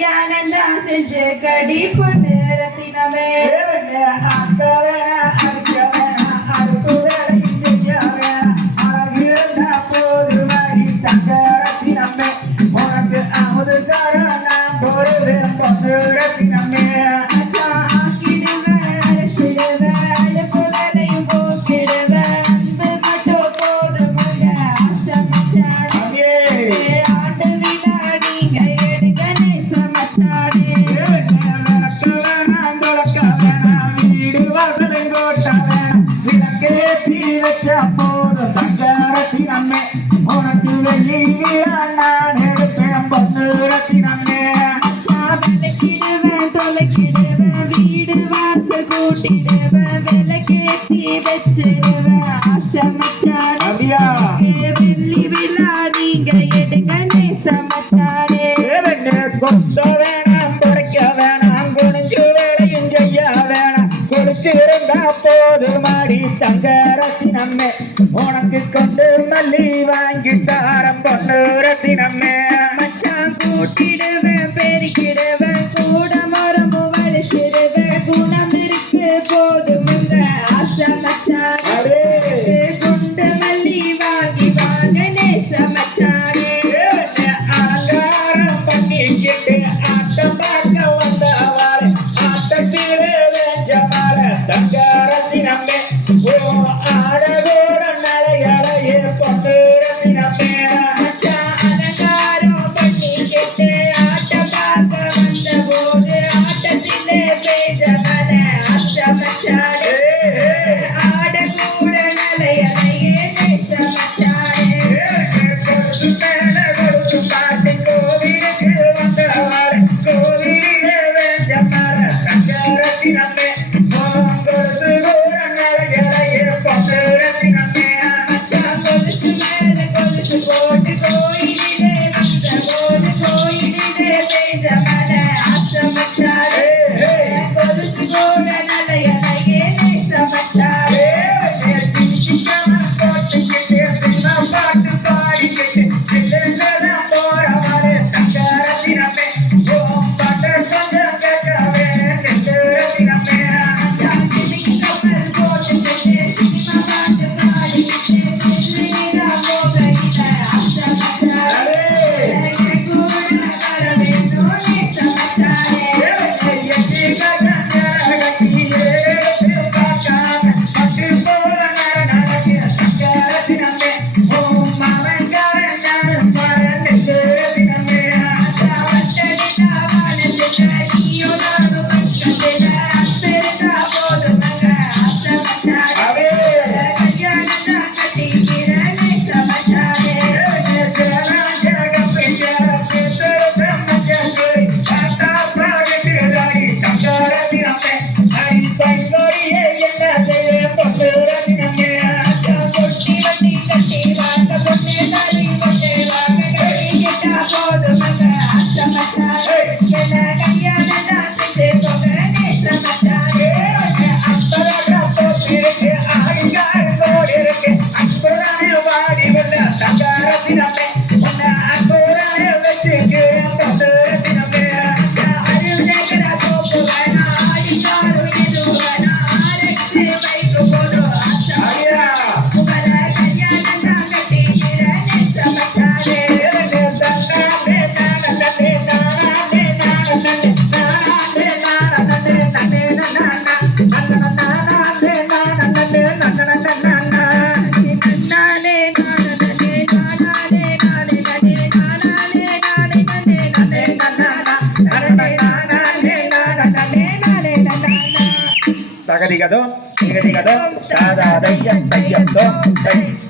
யானந்தான் செஞ்சு கடி பொண்ணு ரத்தினமே உனக்கு அமுது காரணம் போடுவேன் பொண்ணு ரத்தினமே சங்கரத்தினமே உனக்கு நான் எடுப்பேன் பொண்ணு ரத்தினமே விளக்கிடுவேன் தொலைக்கிடுவேன் வீடு வாசல் கூட்டிடுவேன் விளக்கேற்றி வச்சிடுவேன் ஆசமச்சாரே வெள்ளி விழா நீங்க எடுங்க நேசமச்சாரே கொத்த வேணாம் துடைக்க வேணாம் குனிஞ்சு வேலையும் செய்ய வேணாம் குளிச்சிருந்தா போது மாடி சங்கரத்தினமே உனக்கு கொண்டு மல்லி வாங்கி தார பொண்ணு ரத்தினமே மச்சான் கூட்டிடுவேன் பெருக்கிடுவேன் கூட மரமும் வலிச்சிடுவேன் குணம் இருக்கு போதுமுங்க ஆசமச்சாரே குண்டு மல்லி வாங்கி வாங்க நேசமச்சாரே அலங்காரம் பண்ணிக்கிட்டு ஆட்டம் பார்க்க வந்தவாறு ஆட்டத்திலே வெஞ்சவாற சங்கரத்தினமே ஓ ஆடகோட நடையறையே பொண்ணு ரத்தினமே அலங்காரம் பண்ணிக்கிட்டு ஆட்டம் பார்க்க வந்த போது ஆட்டத்திலே பெய்த மலை அச்சமச்சாரே ஆடக்கூட நலையறையே நேசமச்சாரே காட்டு கோவிலுக்கு வந்தவாறு கோவிலே வெஞ்சவாற சங்கரத்தினமே கொடுத்து கூட நடையறையே பொண்ணு ரத்தினமே கொலுசு மேல கொலுசு போட்டு கோயிலே வந்த போது கோயிலே பெய்த மலை அச்சமச்சாரே கொலுசு கூட நலையறையே நேசமச்சாரே பாட்டு பாடிக்கிட்டு போறவாறு சங்கரத்தினமே பாட்ட கொஞ்சம் கேட்கவே ரத்தினமே Saga tiga dong, saga தையம் தையம் dong.